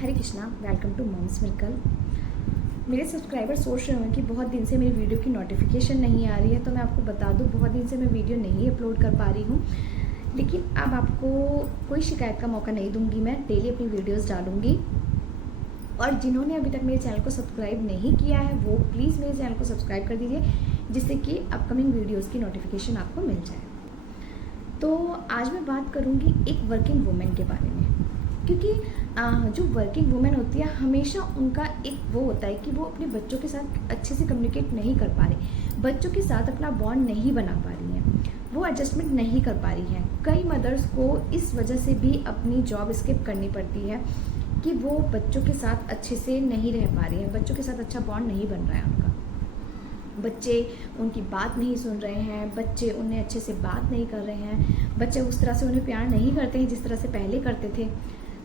Hare Krishna, welcome to moms miracle. मेरे subscriber सोच रहे होंगे कि बहुत दिन से मेरी वीडियो की नोटिफिकेशन नहीं आ रही है, तो मैं आपको बता दूं बहुत दिन से मैं वीडियो नहीं अपलोड कर पा रही हूँ। लेकिन अब आपको कोई शिकायत का मौका नहीं दूंगी, मैं डेली अपनी वीडियोस डालूंगी। और जिन्होंने अभी तक मेरे चैनल को सब्सक्राइब नहीं किया है वो प्लीज़ मेरे चैनल को सब्सक्राइब कर दीजिए, जिससे कि अपकमिंग वीडियोज़ की नोटिफिकेशन आपको मिल जाए। तो आज मैं बात करूँगी एक वर्किंग वुमेन के बारे में, क्योंकि जो वर्किंग वुमेन होती है हमेशा उनका एक वो होता है कि वो अपने बच्चों के साथ अच्छे से कम्युनिकेट नहीं कर पा रही, बच्चों के साथ अपना बॉन्ड नहीं बना पा रही हैं, वो एडजस्टमेंट नहीं कर पा रही हैं। कई मदर्स को इस वजह से भी अपनी जॉब स्किप करनी पड़ती है कि वो बच्चों के साथ अच्छे से नहीं रह पा रही हैं, बच्चों के साथ अच्छा बॉन्ड नहीं बन रहा है उनका, बच्चे उनकी बात नहीं सुन रहे हैं, बच्चे उन्हें अच्छे से बात नहीं कर रहे हैं, बच्चे उस तरह से उन्हें प्यार नहीं करते हैं जिस तरह से पहले करते थे।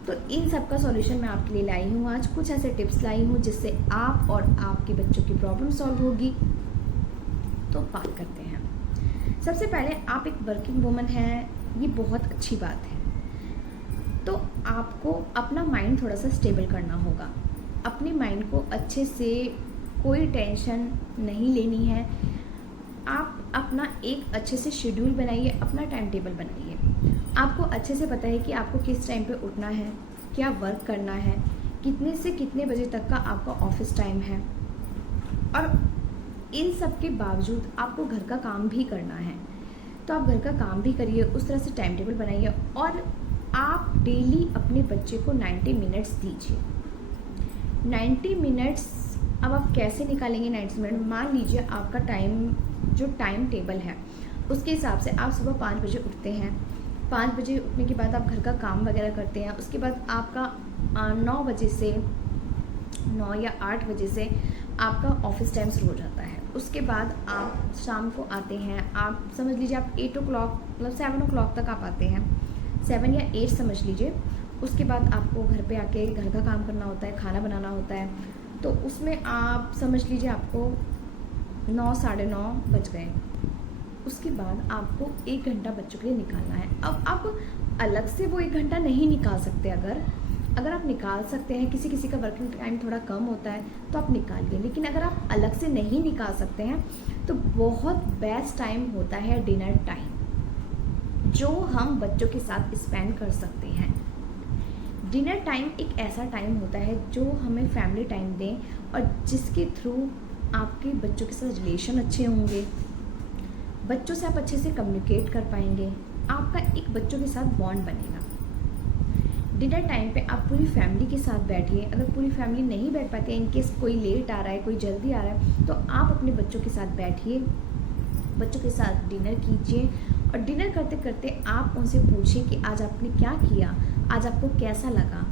तो इन सब का सॉल्यूशन मैं आपके लिए लाई हूँ आज, कुछ ऐसे टिप्स लाई हूँ जिससे आप और आपके बच्चों की प्रॉब्लम सॉल्व होगी। तो बात करते हैं। सबसे पहले आप एक वर्किंग वुमन हैं, ये बहुत अच्छी बात है। तो आपको अपना माइंड थोड़ा सा स्टेबल करना होगा, अपने माइंड को अच्छे से, कोई टेंशन नहीं लेनी है। आप अपना एक अच्छे से शेड्यूल बनाइए, अपना टाइम टेबल बनाइए। आपको अच्छे से पता है कि आपको किस टाइम पे उठना है, क्या वर्क करना है, कितने से कितने बजे तक का आपका ऑफिस टाइम है, और इन सब के बावजूद आपको घर का काम भी करना है। तो आप घर का काम भी करिए, उस तरह से टाइम टेबल बनाइए, और आप डेली अपने बच्चे को 90 मिनट्स दीजिए। 90 मिनट्स अब आप कैसे निकालेंगे 90 मिनट? मान लीजिए आपका टाइम टेबल है उसके हिसाब से आप सुबह 5 बजे उठते हैं। 5 बजे उठने के बाद आप घर का काम वगैरह करते हैं, उसके बाद आपका 9 बजे से 9 या 8 बजे से आपका ऑफिस टाइम शुरू हो जाता है। उसके बाद आप शाम को आते हैं, आप समझ लीजिए आप 8 o'clock मतलब 7 o'clock तक आप आते हैं, 7 या 8 समझ लीजिए। उसके बाद आपको घर पे आके घर का काम करना होता है, खाना बनाना होता है, तो उसमें आप समझ लीजिए आपको 9 साढ़े 9 बज गए। उसके बाद आपको 1 घंटा बच्चों के लिए निकालना है। अब आप अलग से वो 1 घंटा नहीं निकाल सकते, अगर आप निकाल सकते हैं, किसी किसी का वर्किंग टाइम थोड़ा कम होता है तो आप निकालिए, लेकिन अगर आप अलग से नहीं निकाल सकते हैं तो बहुत बेस्ट टाइम होता है डिनर टाइम, जो हम बच्चों के साथ स्पेंड कर सकते हैं। डिनर टाइम एक ऐसा टाइम होता है जो हमें फैमिली टाइम दें, और जिसके थ्रू आपके बच्चों के साथ रिलेशन अच्छे होंगे, बच्चों से आप अच्छे से कम्युनिकेट कर पाएंगे, आपका एक बच्चों के साथ बॉन्ड बनेगा। डिनर टाइम पे आप पूरी फैमिली के साथ बैठिए। अगर पूरी फैमिली नहीं बैठ पाती है, इनकेस कोई लेट आ रहा है, कोई जल्दी आ रहा है, तो आप अपने बच्चों के साथ बैठिए, बच्चों के साथ डिनर कीजिए, और डिनर करते करते आप उनसे पूछिए कि आज आपने क्या किया, आज आपको कैसा लगा,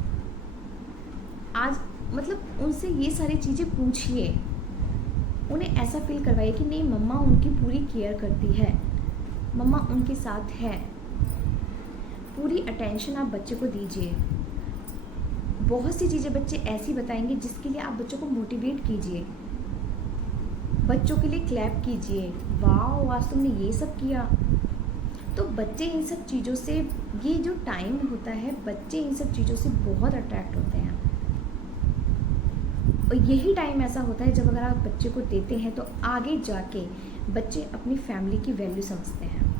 आज मतलब उनसे ये सारी चीज़ें पूछिए। उन्हें ऐसा फील करवाइए कि नहीं, मम्मा उनकी पूरी केयर करती है, मम्मा उनके साथ है। पूरी अटेंशन आप बच्चे को दीजिए। बहुत सी चीज़ें बच्चे ऐसी बताएंगे जिसके लिए आप बच्चों को मोटिवेट कीजिए, बच्चों के लिए क्लैप कीजिए, वाह आज तुमने ये सब किया। तो बच्चे इन सब चीज़ों से, ये जो टाइम होता है, बच्चे इन सब चीज़ों से बहुत अट्रैक्ट होते हैं। और यही टाइम ऐसा होता है जब अगर आप बच्चे को देते हैं तो आगे जाके बच्चे अपनी फैमिली की वैल्यू समझते हैं।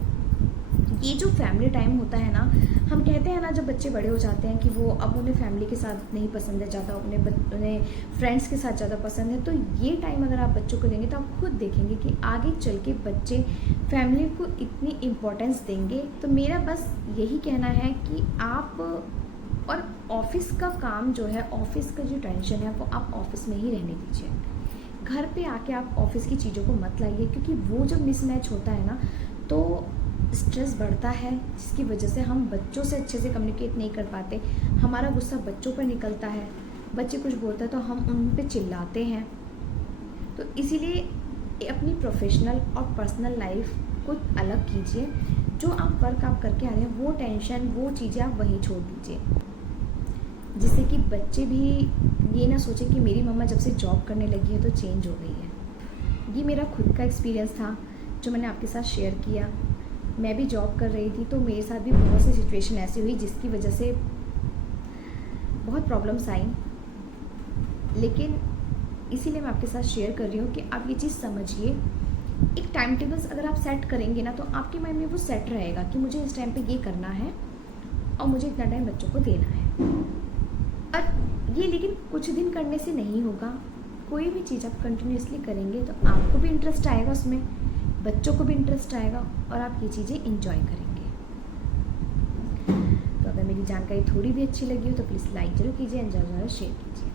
ये जो फैमिली टाइम होता है ना, हम कहते हैं ना जब बच्चे बड़े हो जाते हैं कि वो अब उन्हें फैमिली के साथ नहीं पसंद है ज़्यादा, उन्हें फ्रेंड्स के साथ ज़्यादा पसंद है। तो ये टाइम अगर आप बच्चों को देंगे तो आप खुद देखेंगे कि आगे चल के बच्चे फैमिली को इतनी इम्पोर्टेंस देंगे। तो मेरा बस यही कहना है कि आप, और ऑफिस का काम जो है, ऑफिस का जो टेंशन है वो आप ऑफिस में ही रहने दीजिए। घर पे आके आप ऑफिस की चीज़ों को मत लाइए, क्योंकि वो जब मिसमैच होता है ना तो स्ट्रेस बढ़ता है, जिसकी वजह से हम बच्चों से अच्छे से कम्युनिकेट नहीं कर पाते, हमारा गुस्सा बच्चों पर निकलता है, बच्चे कुछ बोलते हैं तो हम उन पे चिल्लाते हैं। तो इसीलिए अपनी प्रोफेशनल और पर्सनल लाइफ को अलग कीजिए। जो आप वर्क आप करके आ रहे हैं वो टेंशन, वो चीज़ें आप वहीं छोड़ दीजिए, जिससे कि बच्चे भी ये ना सोचें कि मेरी मम्मा जब से जॉब करने लगी है तो चेंज हो गई है। ये मेरा खुद का एक्सपीरियंस था जो मैंने आपके साथ शेयर किया। मैं भी जॉब कर रही थी तो मेरे साथ भी बहुत सी सिचुएशन ऐसी हुई जिसकी वजह से बहुत प्रॉब्लम्स आई, लेकिन इसीलिए मैं आपके साथ शेयर कर रही हूँ कि आप ये चीज़ समझिए। एक टाइम टेबल्स अगर आप सेट करेंगे ना, तो आपके माइंड में वो सेट रहेगा कि मुझे इस टाइम पे ये करना है और मुझे इतना टाइम बच्चों को देना है। और ये लेकिन कुछ दिन करने से नहीं होगा। कोई भी चीज़ आप कंटिन्यूसली करेंगे तो आपको भी इंटरेस्ट आएगा उसमें, बच्चों को भी इंटरेस्ट आएगा और आप ये चीज़ें इंजॉय करेंगे। तो अगर मेरी जानकारी थोड़ी भी अच्छी लगी हो तो प्लीज़ लाइक जरूर कीजिए एंड ज़रूर शेयर कीजिए।